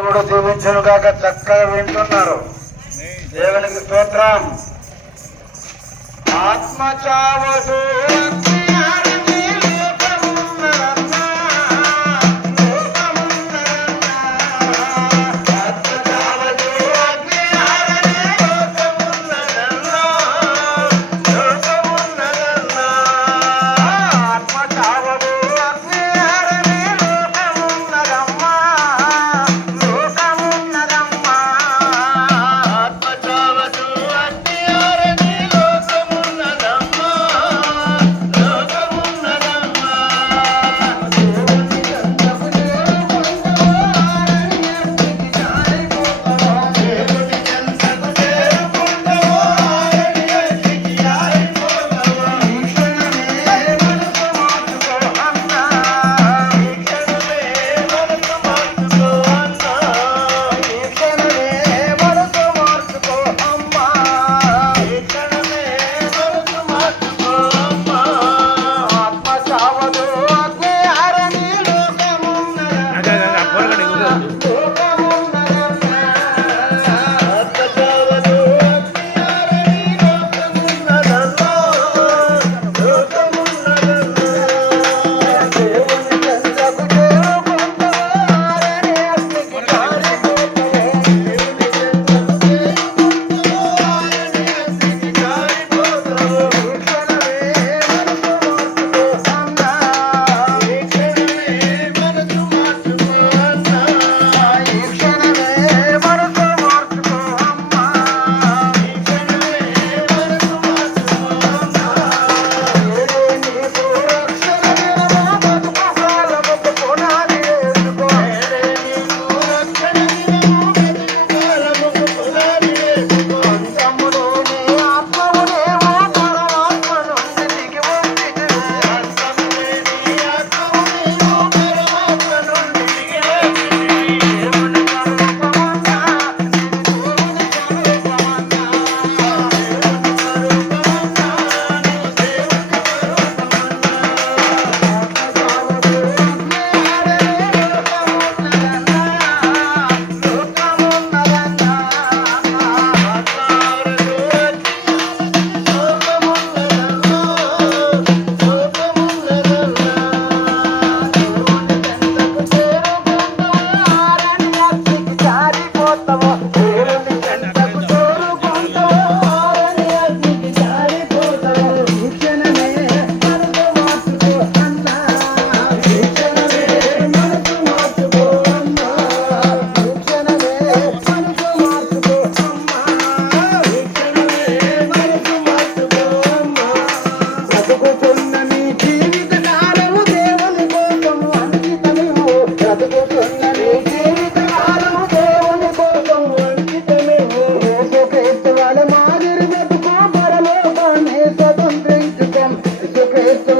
కూడా దీవించను కాక చక్కగా వింటున్నారు. దేవునికి స్తోత్రం. ఆత్మ చావదు